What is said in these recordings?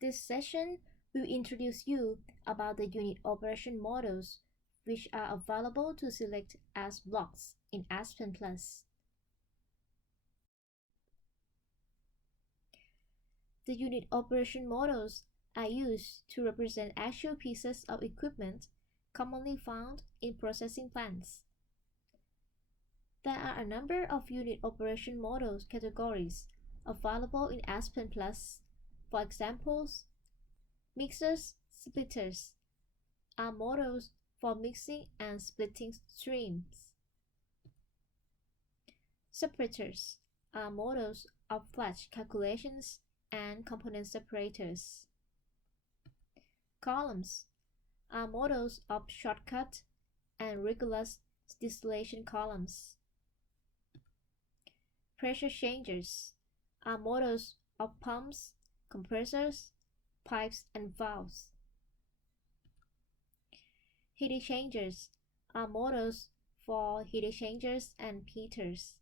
This session will introduce you about the unit operation models which are available to select as blocks in ASPEN+. The unit operation models are used to represent actual pieces of equipment commonly found in processing plants. There are a number of unit operation models categories available in ASPEN+. For examples, mixers, splitters are models for mixing and splitting streams. Separators are models of flash calculations and component separators. Columns are models of shortcut and rigorous distillation columns. Pressure changers are models of pumps, compressors, pipes, and valves. Heat exchangers are models for heat exchangers and heaters.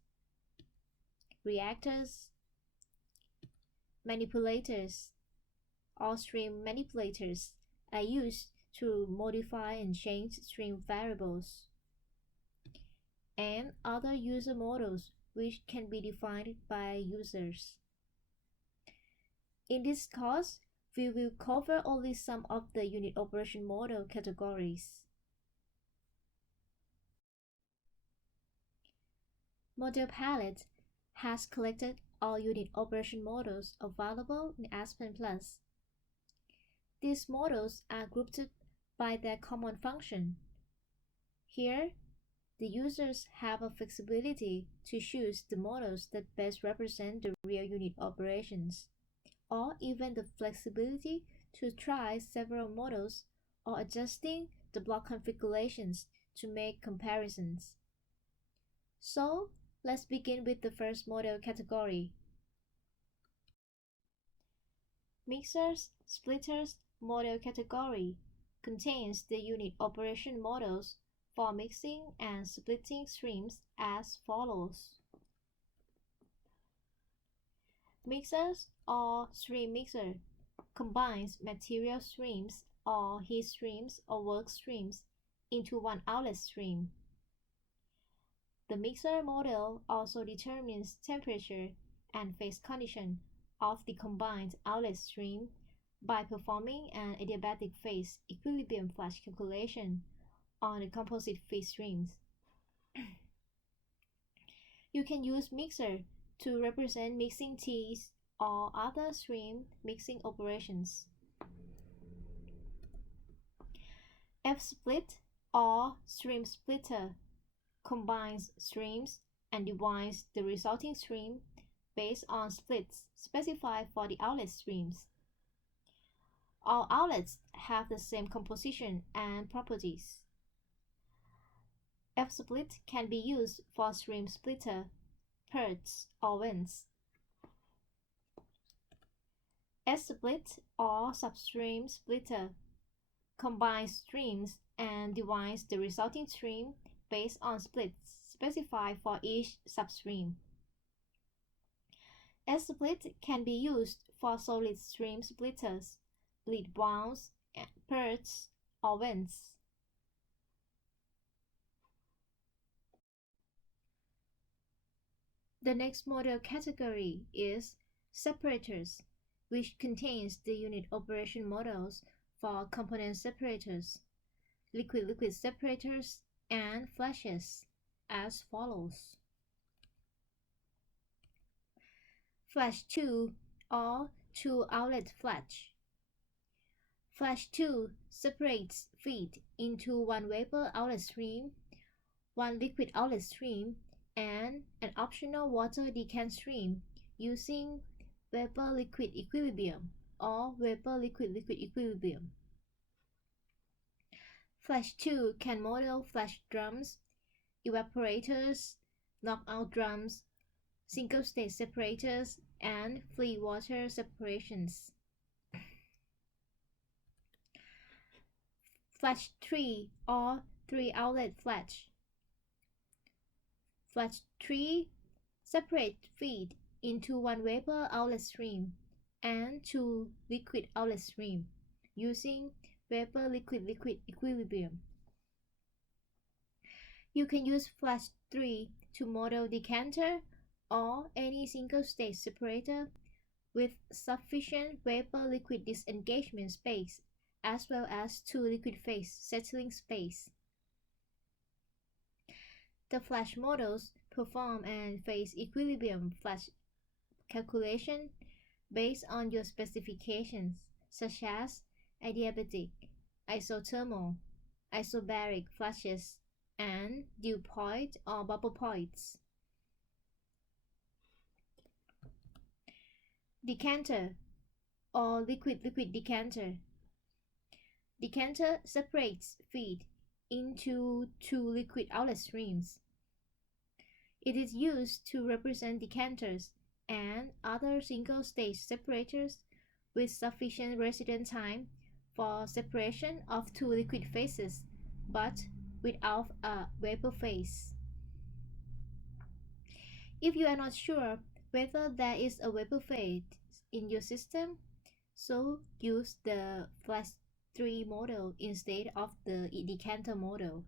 Reactors, manipulators, or stream manipulators are used to modify and change stream variables, and other user models which can be defined by users. In this course, we will cover only some of the unit operation model categories. Model Palette has collected all unit operation models available in ASPEN+. These models are grouped by their common function. Here, the users have a flexibility to choose the models that best represent the real unit operations, or even the flexibility to try several models or adjusting the block configurations to make comparisons. So, let's begin with the first model category. Mixers, splitters model category contains the unit operation models for mixing and splitting streams as follows. Mixers or stream mixer combines material streams or heat streams or work streams into one outlet stream. The mixer model also determines temperature and phase condition of the combined outlet stream by performing an adiabatic phase equilibrium flash calculation on the composite feed streams. You can use mixer to represent mixing teas or other stream mixing operations. F-split or stream splitter combines streams and divides the resulting stream based on splits specified for the outlet streams. All outlets have the same composition and properties. F-split can be used for stream splitter, purges, or vents. S-split or substream splitter combines streams and divides the resulting stream based on splits specified for each substream. S-split can be used for solid stream splitters, lead wounds, purges, or vents. The next model category is separators, which contains the unit operation models for component separators, liquid-liquid separators, and flashes as follows. Flash 2 or two-outlet flash. Flash 2 separates feed into one vapor outlet stream, one liquid outlet stream, and an optional water decant stream using vapor-liquid equilibrium or vapor-liquid-liquid equilibrium. Flash 2 can model flash drums, evaporators, knockout drums, single-stage separators, and free water separations. Flash 3 or three-outlet flash. Flash 3 separates feed into one vapor outlet stream, and two liquid outlet streams using vapor liquid equilibrium. You can use flash 3 to model decanter or any single-stage separator with sufficient vapor-liquid disengagement space as well as two liquid phase settling space. The flash models perform an phase equilibrium flash calculation based on your specifications, such as adiabatic, isothermal, isobaric flashes, and dew point or bubble points. Decanter or liquid decanter. Decanter separates feed into two liquid outlet streams. It is used to represent decanters and other single-stage separators with sufficient residence time for separation of two liquid phases, but without a vapor phase. If you are not sure whether there is a vapor phase in your system, so use the flash 3 model instead of the decanter model.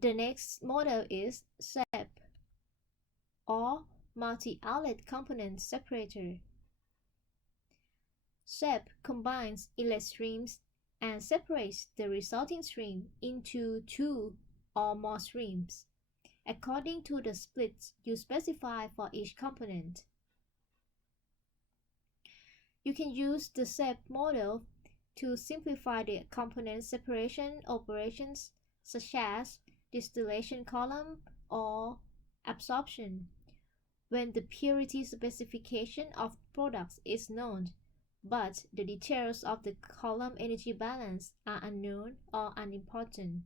The next model is SEP or multi-outlet component separator. SEP combines inlet streams and separates the resulting stream into two or more streams, according to the splits you specify for each component. You can use the SEP model to simplify the component separation operations such as distillation column or absorption when the purity specification of products is known, but the details of the column energy balance are unknown or unimportant.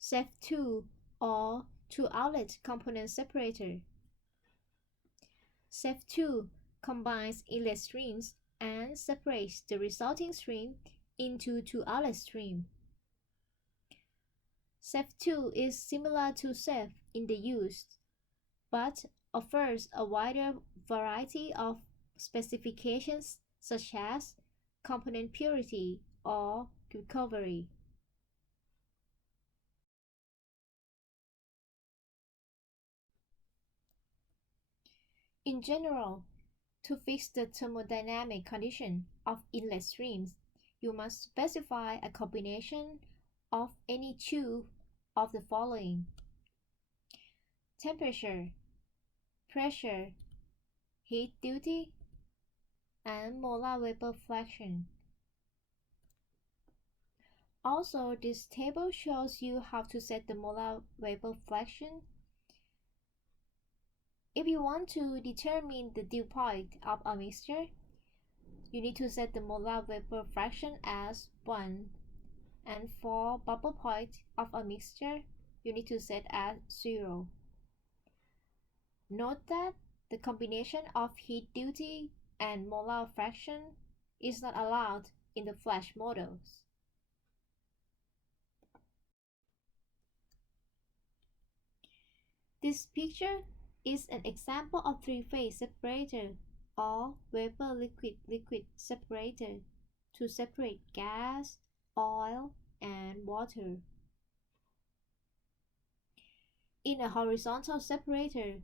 SEF2 or two-outlet component separator. SEF2 combines inlet streams and separates the resulting stream into two outlet streams. SEF2 is similar to SEF in the use, but offers a wider variety of specifications such as component purity or recovery. In general, to fix the thermodynamic condition of inlet streams, you must specify a combination of any two of the following: temperature, pressure, heat duty, and molar vapor fraction. Also, this table shows you how to set the molar vapor fraction. If you want to determine the dew point of a mixture, you need to set the molar vapor fraction as 1, and for bubble point of a mixture, you need to set as 0. Note that the combination of heat duty and molar fraction is not allowed in the flash models. This picture is an example of three-phase separator or vapor liquid separator to separate gas, oil, and water. In a horizontal separator,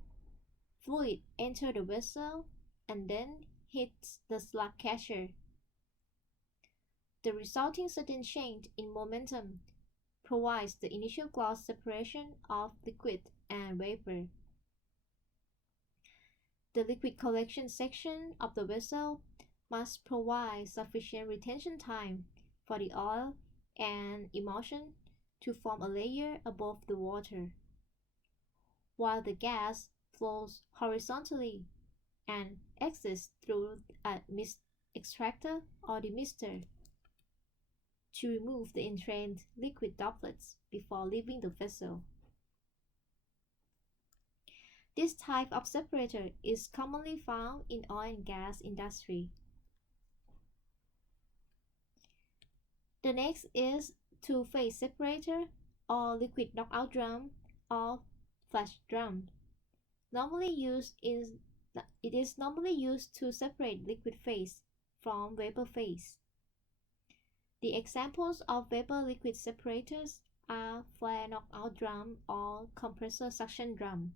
fluid enters the vessel and then hits the slug catcher. The resulting sudden change in momentum provides the initial glass separation of liquid and vapor. The liquid collection section of the vessel must provide sufficient retention time for the oil and emulsion to form a layer above the water, while the gas flows horizontally and exits through a mist extractor or demister to remove the entrained liquid droplets before leaving the vessel. This type of separator is commonly found in oil and gas industry. The next is two-phase separator or liquid knockout drum or flash drum. It is normally used to separate liquid phase from vapor phase. The examples of vapor-liquid separators are flare knockout drum or compressor suction drum.